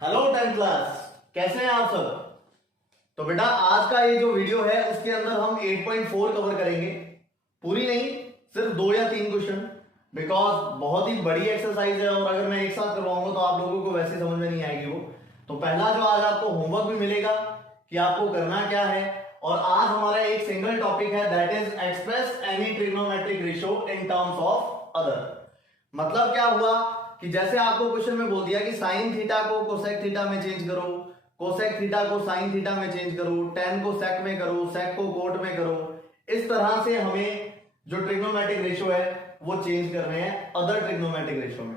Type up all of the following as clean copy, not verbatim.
Hello 10th class, कैसे हैं आप सब। तो बेटा आज का ये जो वीडियो है उसके अंदर हम 8.4 कवर करेंगे। पूरी नहीं, सिर्फ 2 या 3 क्वेश्चन, बिकॉज बहुत ही बड़ी एक्सरसाइज है और अगर मैं एक साथ करवाऊंगा तो आप लोगों को वैसे समझ में नहीं आएगी वो। तो पहला जो आज आपको होमवर्क भी मिलेगा कि आपको करना क्या है, और आज हमारा एक सिंगल टॉपिक है, that is express any trigonometric ratio in terms of other. मतलब क्या हुआ कि जैसे आपको क्वेश्चन में बोल दिया कि साइन थीटा को कोसेक थीटा में चेंज करो, कोसेक थीटा को साइन थीटा में चेंज करो, टेन को सेक में करो, सेक को कोट में करो। इस तरह से हमें जो ट्रिग्नोमेट्रिक रेशियो है वो चेंज कर रहे हैं अदर ट्रिग्नोमेट्रिक रेशियो में।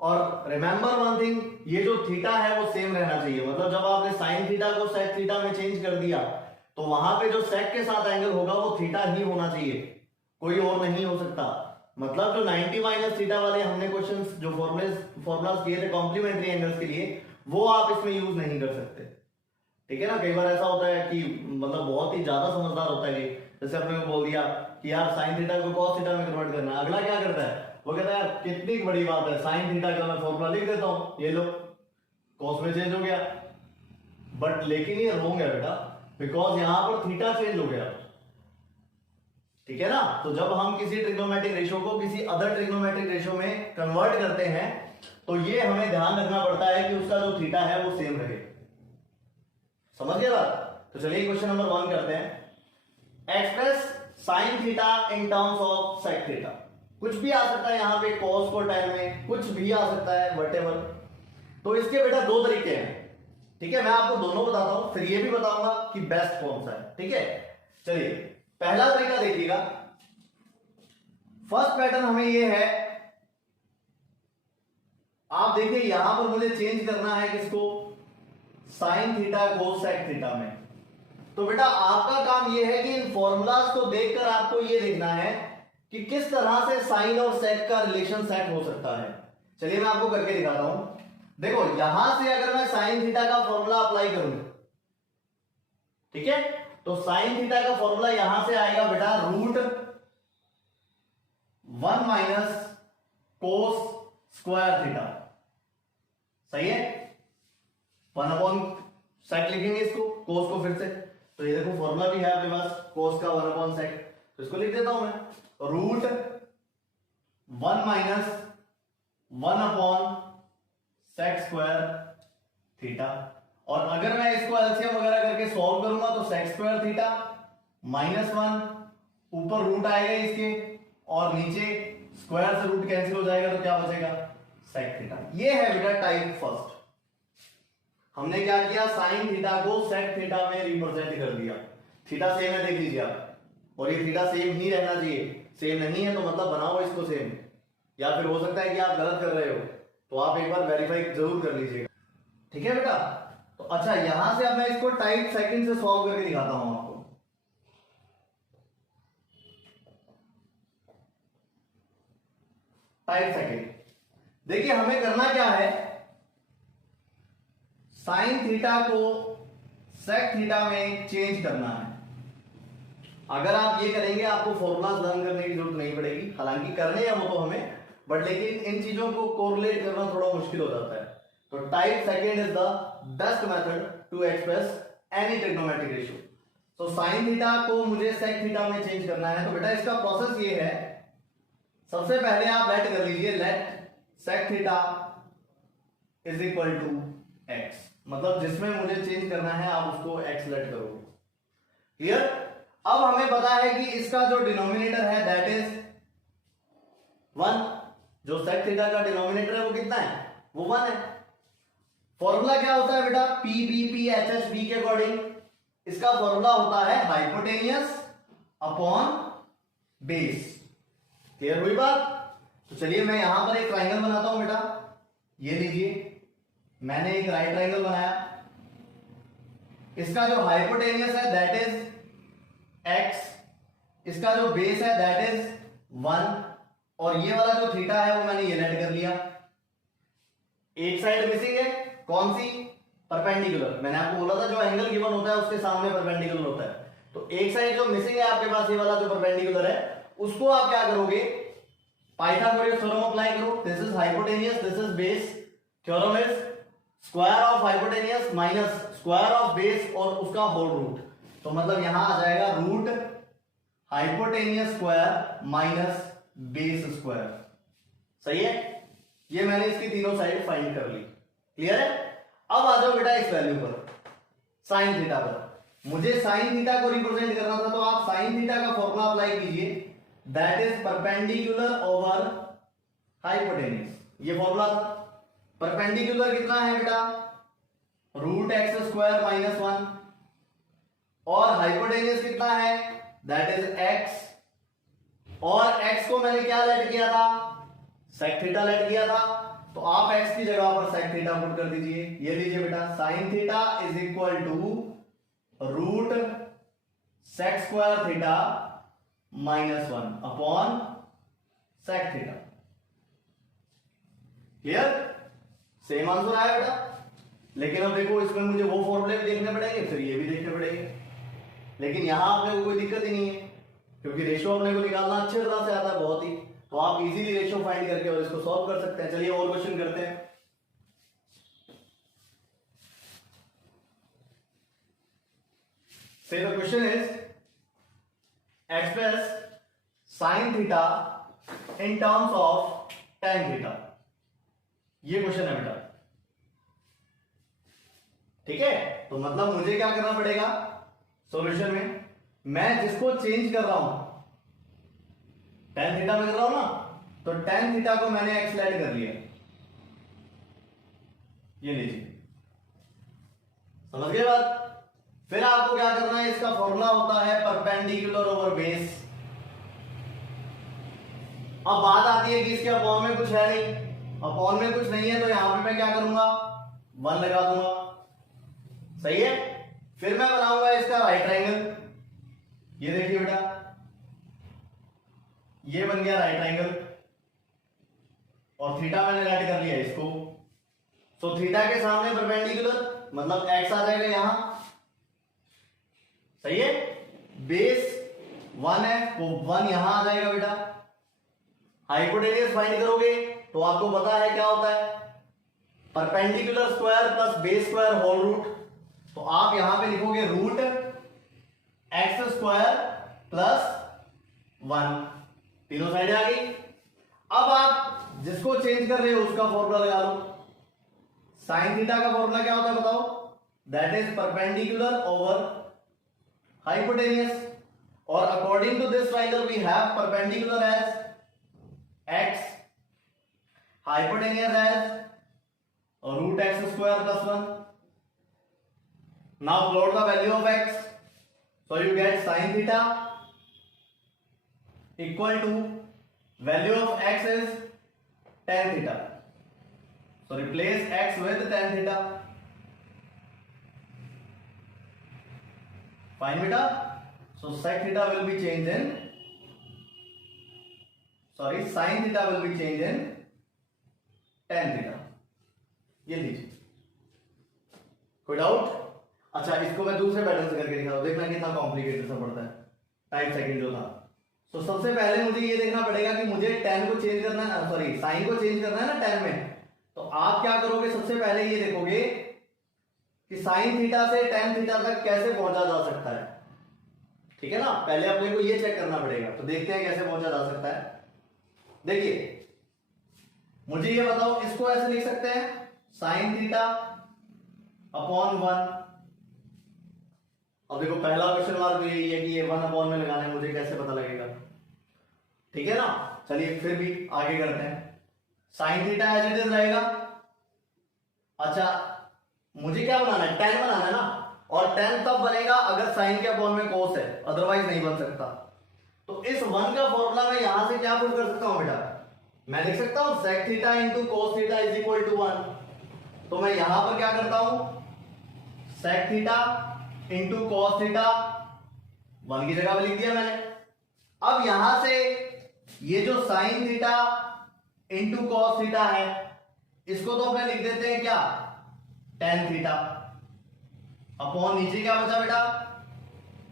और रिमेंबर वन थिंग, ये जो थीटा है वो सेम रहना चाहिए। मतलब जब आपने साइन थीटा को सेक थीटा में चेंज कर दिया तो वहां पे जो सेक के साथ एंगल होगा वो थीटा ही होना चाहिए, कोई और नहीं हो सकता। मतलब जो 90 माइनस थीटा वाले हमने क्वेश्चंस जो फॉर्मुलास किए थे कॉम्प्लीमेंट्री एंगल्स के लिए, वो आप इसमें यूज नहीं कर सकते। ठीक है ना। कई बार ऐसा होता है कि मतलब बहुत ही ज्यादा समझदार होता है, जैसे अपने को बोल दिया कि यार साइन थीटा को कॉस थीटा में कन्वर्ट करना है, अगला क्या करता है, वो कहता है यार कितनी बड़ी बात है, साइन थीटा का मैं फॉर्मूला लिख देता हूं, ये लो कॉस में चेंज हो गया। बट लेकिन ये रॉन्ग है बेटा, बिकॉज यहां पर थीटा चेंज हो गया। ठीक है ना। तो जब हम किसी ट्रिग्नोमेट्रिक रेशियो को किसी अदर ट्रिग्नोमेट्रिक रेशियो में कन्वर्ट करते हैं तो ये हमें ध्यान रखना पड़ता है कि उसका जो थीटा है वो सेम रहे। समझ गए बात। तो चलिए क्वेश्चन नंबर 1 करते हैं। Express sine theta in terms of sec theta. कुछ भी आ सकता है यहाँ पे, कॉस को टेन में कुछ भी आ सकता है, व्हाटएवर। तो इसके बेटा 2 तरीके हैं। ठीक है, मैं आपको दोनों बताता हूं, फिर ये भी बताऊंगा कि बेस्ट कौन सा है। ठीक है, चलिए पहला तरीका देखिएगा। फर्स्ट पैटर्न हमें ये है, आप देखिए यहां पर मुझे चेंज करना है किसको, साइन थीटा को सेक थीटा में। तो बेटा आपका काम ये है कि इन फॉर्मूलाज को देखकर आपको ये देखना है कि किस तरह से साइन और सेक का रिलेशन सेट हो सकता है। चलिए मैं आपको करके दिखाता हूं। देखो यहां से अगर मैं साइन थीटा का फॉर्मूला अप्लाई करूं, ठीक है, तो साइन थीटा का फॉर्मूला यहां से आएगा बेटा root 1 minus cos square theta. सही है, 1 अपॉन सेक लिखेंगे इसको, कोस को फिर से। तो ये देखो फॉर्मूला भी है आपके पास, कोस का 1 अपॉन सेक, तो इसको लिख देता हूं मैं, root 1 minus 1 upon sec square theta. और अगर मैं इसको एलसीएम वगैरह करके सॉल्व करूंगा तो सेक स्क्वायर थीटा -1, ऊपर रूट आएगा इसके और नीचे स्क्वायर से रूट कैंसिल हो जाएगा, तो क्या बचेगा, सेक थीटा। ये है बेटा टाइप फर्स्ट। हमने क्या किया, साइन थीटा को सेक थीटा में रिप्रेजेंट कर दिया। थीटा सेम है देख लीजिए आप, और ये थीटा सेम ही रहना चाहिए। सेम नहीं है तो मतलब बनाओ इसको सेम, या फिर हो सकता है कि आप गलत कर रहे हो, तो आप एक बार वेरीफाई जरूर कर लीजिएगा। ठीक है बेटा। तो अच्छा यहां से अब मैं इसको टाइप सेकंड से सॉल्व करके दिखाता हूं आपको। टाइप सेकंड देखिए हमें करना क्या है, साइन थीटा को सेक थीटा में चेंज करना है। अगर आप ये करेंगे आपको फॉर्मूलाज लर्न करने की जरूरत नहीं पड़ेगी, हालांकि करने हैं वो तो हमें, बट लेकिन इन चीजों को कोरिलेट करना थोड़ा मुश्किल हो जाता है। तो type second is the best method to express any trigonometric ratio. तो साइन थीटा को मुझे सेक थीटा में चेंज करना है। तो बेटा इसका प्रोसेस ये है, सबसे पहले आप लेट कर लीजिए, let sec theta is equal to x. मतलब जिसमें मुझे चेंज करना है आप उसको एक्स लेट करो। क्लियर। अब हमें पता है कि इसका जो डिनोमिनेटर है दैट इज 1। जो सेक थीटा का डिनोमिनेटर है वो कितना है, वो 1 है। फॉर्मूला क्या होता है बेटा, P B P H H B के अकॉर्डिंग इसका फॉर्मूला होता है हाइपोटेनियस अपॉन बेस। क्लियर हुई बात। तो चलिए मैं यहां पर एक ट्राइंगल बनाता हूं बेटा। ये लीजिए मैंने एक राइट ट्राइंगल बनाया, इसका जो हाइपोटेनियस है दैट इज x, इसका जो बेस है दैट इज 1, और ये वाला जो थीटा है वो मैंने ये लेट कर लिया। एक साइड मिसिंग है, कौन सी, परपेंडिकुलर। मैंने आपको बोला था जो एंगल गिवन होता है उसके सामने परपेंडिकुलर होता है। तो एक साइड जो मिसिंग है आपके पास, ये वाला जो परपेंडिकुलर है, उसको आप क्या करोगे, पाइथागोरस थ्योरम अप्लाई करो। This is hypotenuse, this is base, theorem is square of hypotenuse minus square of base और उसका होल रूट, तो मतलब यहां आ जाएगा root hypotenuse square minus base square. सही है, ये मैंने इसकी तीनों साइड फाइंड कर ली। क्लियर है? अब आ जाओ बेटा इस वैल्यू पर, साइन थीटा पर। मुझे साइन थीटा को रिप्रेजेंट करना था, तो आप साइन थीटा का फॉर्मूला अप्लाई कीजिए, that is perpendicular over hypotenuse. ये फॉर्मूला था। परपेंडिकुलर कितना है बेटा? रूट एक्स स्क्वायर माइनस 1, और हाइपोटेनियस कितना है? दैट इज एक्स, और एक्स को मैंने क्या लेट किया था? सेक थीटा लेट किया था, तो आप एक्स की जगह पर सेक थीटा पुट कर दीजिए। ये लीजिए बेटा, sine theta is equal to root sec square theta minus 1 upon sec theta. Clear? Same answer आया बेटा। लेकिन अब देखो, इसमें मुझे वो फॉर्मूले भी देखने पड़ेंगे, फिर ये भी देखने पड़ेंगे, लेकिन यहां आपने को कोई दिक्कत ही नहीं है, क्योंकि रेशियो अपने को निकालना अच्छी तरह से आता है, बहुत ही। तो आप इजीली रेशियो फाइंड करके और इसको सॉल्व कर सकते हैं। चलिए और क्वेश्चन करते हैं। Say the question is express sin theta in terms of tan theta। ये क्वेश्चन है बेटा, ठीक है। तो मतलब मुझे क्या करना पड़ेगा सॉल्यूशन में? मैं जिसको चेंज कर रहा हूं tan थीटा में कर रहा हूं ना, तो tan थीटा को मैंने x लेट कर लिया। ये लीजिए, समझ गए बात? फिर आपको क्या करना है, इसका फॉर्मूला होता है परपेंडिकुलर ओवर बेस। अब बात आती है कि इसके अपॉन में कुछ है नहीं, अपॉन में कुछ नहीं है, तो यहां पे मैं क्या करूंगा? 1 लगा दूंगा। सही है। फिर मैं बनाऊंगा इसका राइट ट्रायंगल। ये देखिए बेटा, ये बन गया राइट ट्रायंगल, और थीटा मैंने लेट कर लिया इसको। सो थीटा के सामने परपेंडिकुलर, मतलब एक्स आ जाएगा यहां। सही है। बेस 1 है, वो 1 यहां आ जाएगा बेटा। हाइपोटेनियस फाइंड करोगे तो आपको पता है क्या होता है, perpendicular square plus base square whole root. तो आप यहां पे लिखोगे रूट एक्स स्क्वायर प्लस 1, तीनों साइड आ गई। अब आप जिसको चेंज कर रहे हो उसका फॉर्मूला लगा लो। साइन थीटा का फॉर्मूला क्या होता है बताओ? That is perpendicular over hypotenuse, or according to this triangle we have perpendicular as x, hypotenuse as root x square plus 1. Now plot the value of x, so you get sin theta equal to value of x is tan theta, so replace x with tan theta. Fine beta. So sec theta will be changed in, sorry, sin theta will be changed in tan theta. ये लीजिए, कोई doubt? अच्छा, इसको मैं दूसरे pattern से करके दिखा दूं, देखना कितना कॉम्प्लिकेटेड सा पड़ता है। टाइम सेकंड जो था। तो सबसे पहले मुझे ये देखना पड़ेगा कि मुझे tan को चेंज करना है, सॉरी sin को चेंज करना है ना tan में। तो आप क्या करोगे, सबसे पहले ये देखोगे कि sin थीटा से tan थीटा तक कैसे पहुंचा जा सकता है। ठीक है ना, पहले अपने को ये चेक करना पड़ेगा। तो देखते हैं कैसे पहुंचा जा सकता है। देखिए, मुझे ये बताओ, इसको ऐसे लिख सकते हैं sin थीटा अपॉन 1। अब देखो, पहला क्वेश्चन मार्क तो यही है कि ये 1 अपॉन में लगाना है, मुझे कैसे पता लगेगा? ठीक है ना, चलिए फिर भी आगे करते हैं। sin theta as it is रहेगा। अच्छा, मुझे क्या बनाना है? tan बनाना है ना, और tan तब बनेगा अगर sin के अपॉन में cos है, अदरवाइज नहीं बन सकता। तो इस 1 का फॉर्मूला मैं यहां से क्या पुट कर सकता हूं बेटा? मैं लिख सकता हूं sec theta into cos theta is equal to 1। तो मैं यहां पर क्या करता हूं, sec theta into cos theta 1 की जगह पे लिख दिया मैंने। अब यहां से ये जो sin theta into cos theta है, इसको तो अपने लिख देते हैं क्या, tan थीटा अपॉन नीचे क्या बचा बेटा?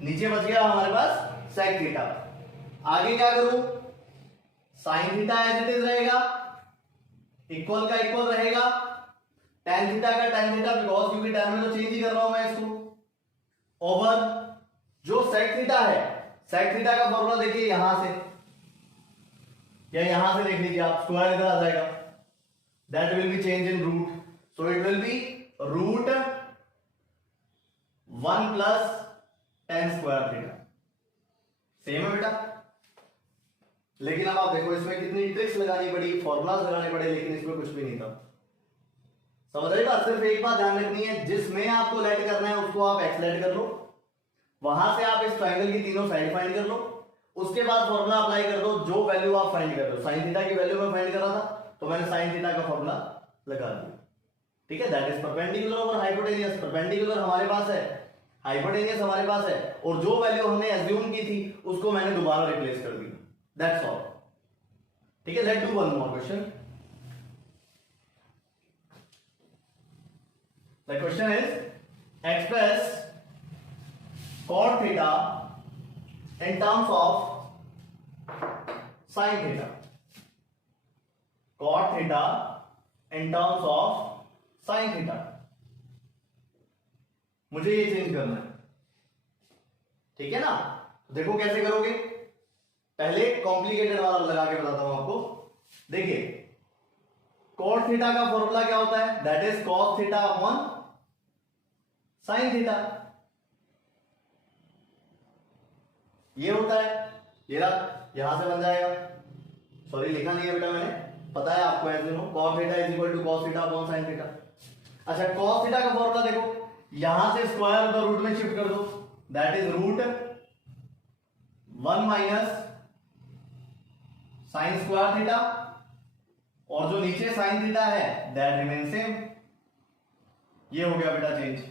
नीचे बच गया हमारे पास sec थीटा। आगे क्या करूं, sin theta as it is रहेगा, इक्वल का इक्वल रहेगा, tan थीटा का tan थीटा बिकॉज क्योंकि tan में तो चेंज ही कर रहा हूं मैं इसको, ओवर जो sec थीटा है, sec थीटा का फॉर्मूला देखिए यहां से या यहां से देख लीजिए आप, स्क्वायर इधर आ जाएगा, that will be change in root, so it will be root 1 plus tan square theta, same है बेटा। लेकिन अब आप देखो इसमें कितनी ट्रिक्स लगानी पड़ी, फॉर्मूलाज लगाने पड़े, लेकिन इसमें कुछ भी नहीं था। समझ रही बात? सिर्फ एक बात ध्यान रखनी है, जिसमें आपको लेट करना है उसको आप एक्स लेट कर लो, वहां से आप इस ट्रायंगल की तीनों साइड फाइंड कर लो, उसके बाद फॉर्मूला अप्लाई कर दो, जो वैल्यू आप फाइंड कर रहे हो। साइन थीटा की वैल्यू मैं फाइंड कर रहा था तो मैंने साइन थीटा का फॉर्मूला लगा दिया, ठीक है। That is perpendicular over hypotenuse, perpendicular हमारे पास है, हाइपोटेनियस हमारे पास है, और जो वैल्यू हमने एज्यूम की थी उसको मैंने दोबारा रिप्लेस कर दी, दैट्स ऑल, ठीक है। Let's do one more question. The question is express cot theta in terms of sin theta, cot theta in terms of sin theta, मुझे ये चेंज करना है, ठीक है ना। देखो कैसे करोगे, पहले कॉम्प्लिकेटेड वाला लगा के बताता हूं आपको। देखिए cot थीटा का फॉर्मूला क्या होता है, that is cos theta upon sin theta, ये होता है, ये यहां से बन जाएगा, सॉरी लिखा नहीं है बेटा मैंने, पता है आपको ऐसे हो, cos theta is equal to cos theta upon sin theta. अच्छा cos थीटा का फॉर्मूला देखो, यहां से स्क्वायर उधर रूट में शिफ्ट कर दो, that is root 1 minus sine square theta, और जो नीचे साइन थीटा है दैट रिमेन सेम। ये हो गया बेटा चेंज।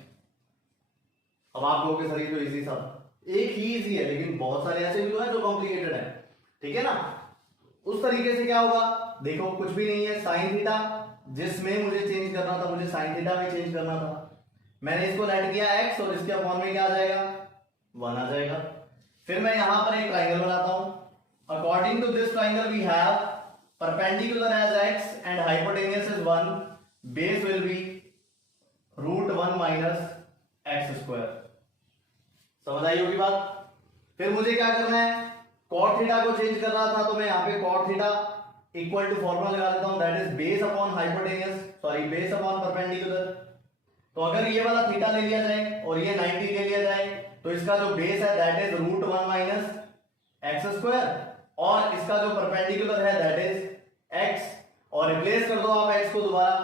अब आप लोगों के सर तो इजी था, एक ही इजी है, लेकिन बहुत सारे ऐसे भी तो है जो कॉम्प्लिकेटेड है, ठीक है ना। उस तरीके से क्या होगा, देखो कुछ भी नहीं है, साइन थीटा जिसमें मुझे चेंज करना था, मुझे साइन थीटा में चेंज करना था, मैंने इसको लेट किया x, और इसके अपॉन में क्या आ जाएगा, 1 आ जाएगा। फिर मैं यहां पर एक ट्राइंगल बनाता हूं, according to this triangle we have perpendicular as x and hypotenuse is 1, base will be root 1 minus x square. समझ आई होगी बात। फिर मुझे क्या करना है, cot थीटा को चेंज करना था, तो मैं यहाँ पे cot theta equal to formula लगा देता हूं, that is base upon hypotenuse, sorry base upon perpendicular. तो अगर ये वाला थीटा ले लिया जाए और ये 90 ले लिया जाए, तो इसका जो बेस है that is root 1 minus x square, और इसका जो परपेंडिकुलर है दैट इज x, और रिप्लेस कर दो आप x को दोबारा,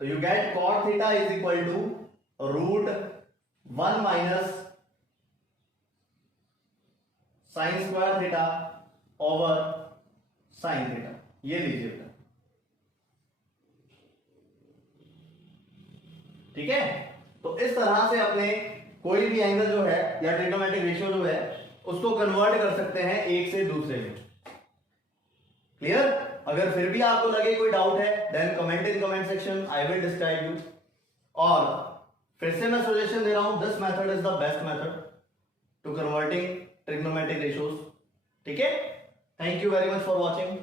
तो you get cot theta is equal to root 1 minus sine square theta over sine theta. ये लीजिए बेटा, ठीक है। तो इस तरह से अपने कोई भी एंगल जो है या ट्रिग्नोमेट्रिक रेशियो जो है उसको कन्वर्ट कर सकते हैं एक से दूसरे में। क्लियर? अगर फिर भी आपको लगे कोई डाउट है then comment in comment section, I will describe you. और फिर से मैं सजेशन दे रहा हूं, this method is the best method to converting trigonometric ratios, ठीक है। Thank you very much for watching.